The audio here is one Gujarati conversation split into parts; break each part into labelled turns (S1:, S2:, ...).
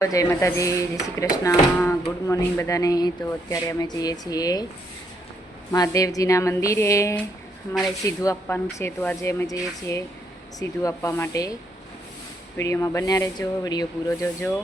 S1: જય માતાજી, જય શ્રી કૃષ્ણ. ગુડ મોર્નિંગ બધાને. તો અત્યારે અમે જઈએ છીએ મહાદેવજીના મંદિરે. અમારે સીધું આપવાનું છે, તો આજે અમે જઈએ છીએ સીધું આપવા માટે. વિડીયોમાં બન્યા રહેજો, વીડિયો પૂરો જોજો.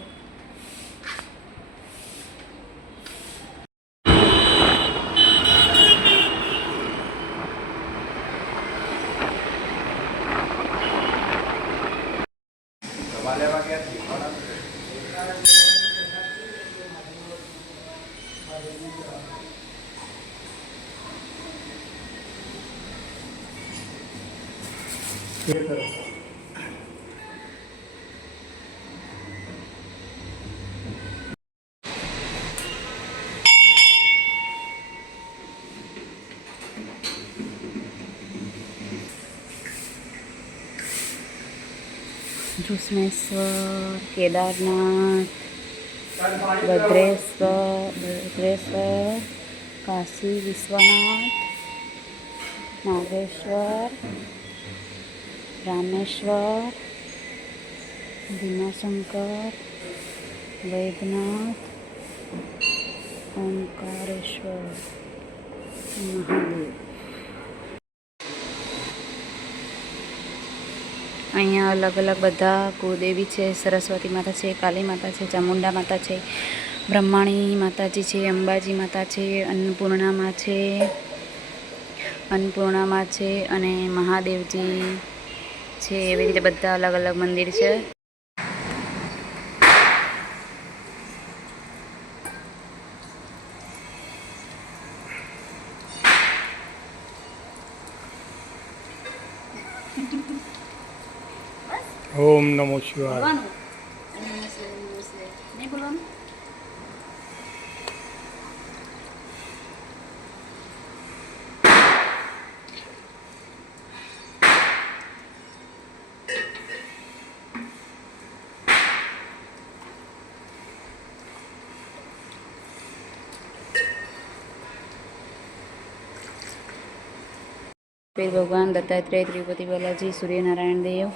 S1: Gracias. જુસ્મેશ્વર કેદારનાથ ભદ્રેશ્વર ભદ્રેશ્વર કાશી વિશ્વનાથ નાગેશ્વર રામેશ્વર ભીમાશંકર વૈદ્યનાથ ઓમકારેશ્વર મહાદેવ. અહીંયા અલગ અલગ બધા કુળદેવી છે, સરસ્વતી માતા છે, કાલી માતા છે, ચામુંડા માતા છે, બ્રહ્માણી માતાજી છે, અંબાજી માતા છે, અન્નપૂર્ણામાં છે અન્નપૂર્ણામાં છે અને મહાદેવજી છે, એવી રીતે બધા અલગ અલગ મંદિર છે.
S2: ઓમ નમો શિવાય.
S1: ભગવાન દત્તાત્રેય ત્રિપતિ બાલાજી સૂર્યનારાયણ દેવ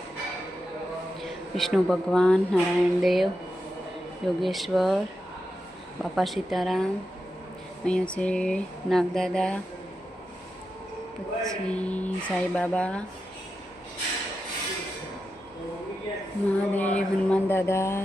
S1: વિષ્ણુ ભગવાન, નારાયણ દેવ, યોગેશ્વર, બાપા સીતારામ, અહીંયા છે નાગદાદા, પછી સાંઈબાબા મહાદેવ, હનુમાન દાદા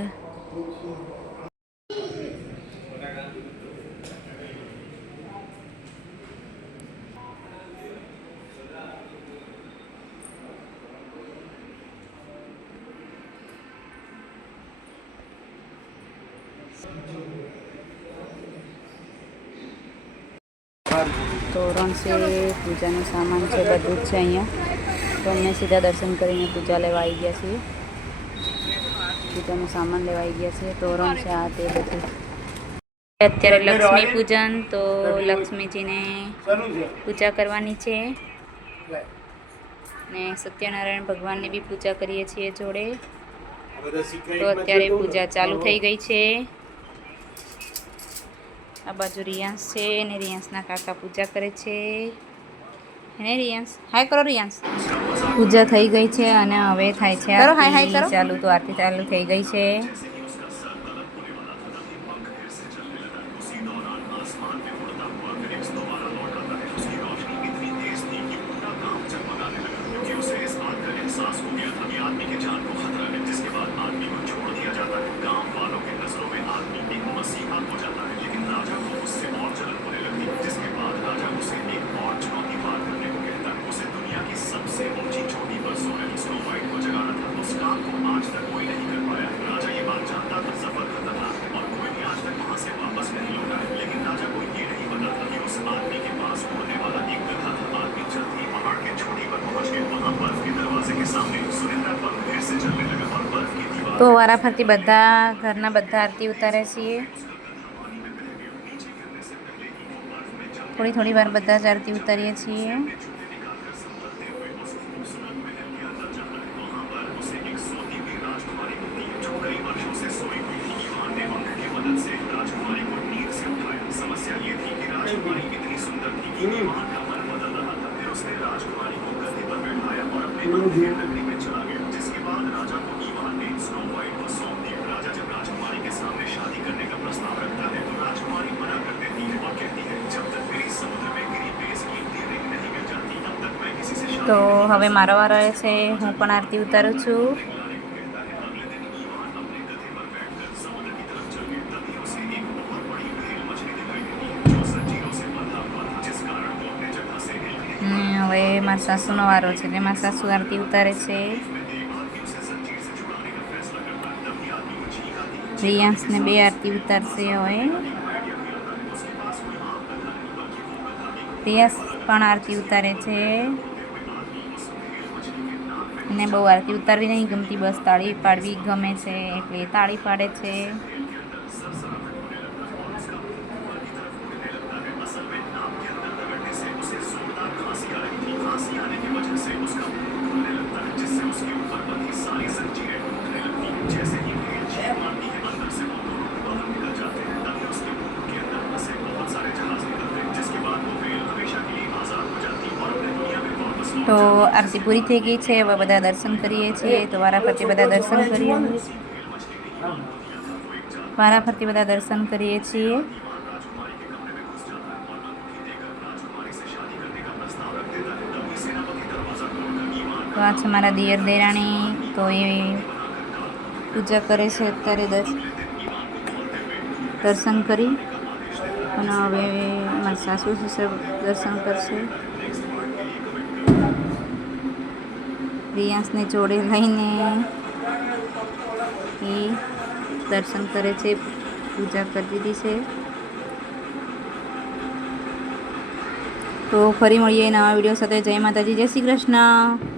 S1: તોરણ છે પૂજાનો સામાન છે બધું જ છે અહીંયા. તો અમે સીધા દર્શન કરીને પૂજા લેવા આવી ગયા છીએ. પૂજાનો સામાન લેવા આવી ગયા છીએ. તોરણ છે આ તે બધું. અત્યારે લક્ષ્મી પૂજન તો લક્ષ્મીજીને પૂજા કરવાની છે. ને સત્યનારાયણ ભગવાનની બી પૂજા કરીએ છીએ જોડે. તો અત્યારે પૂજા ચાલુ થઈ ગઈ છે. આ બાજુ રિયાંશ છે અને રિયાંશના કાકા પૂજા કરે છે. હે રિયાંશ હાય કરો રિયાંશ પૂજા થઈ ગઈ છે અને હવે થાય છે. ચાલુ તો આરતી ચાલુ થઈ ગઈ છે. તો વારાફરતી બધા ઘરના બધા આરતી ઉતારે છીએ. થોડી થોડી વાર બધા જ આરતી ઉતારીએ છીએ. તો હવે મારો વારો છે હું પણ આરતી ઉતારું છું. હવે મારા સાસુનો વારો છે એટલે મારા સાસુ આરતી ઉતારે છે. પ્રિયાંશને બે આરતી ઉતારશે હવે. રિયાસ પણ આરતી ઉતારે છે. એને બહુ આરતી ઉતારવી નહીં, ગમતી બસ તાળી પાડવી ગમે છે, એટલે તાળી પાડે છે. તો આરતી પૂરી થઈ ગઈ છે, હવે બધા દર્શન કરીએ છીએ, તો વારાફરતી બધા દર્શન કરીએ. વારાફરતી બધા દર્શન કરીએ છીએ. તો આ છે મારા દિયર દેરાણી, તો એ પૂજા કરે છે અત્યારે દર્શન કરી. અને હવે મારા સાસુ સસર દર્શન કરશે. રિયાંશને જોડે લઈને એ દર્શન કરે છે, પૂજા કરી દીધી છે. તો ફરી મળીએ નવા વીડિયો સાથે. જય માતાજી, જય શ્રી કૃષ્ણ.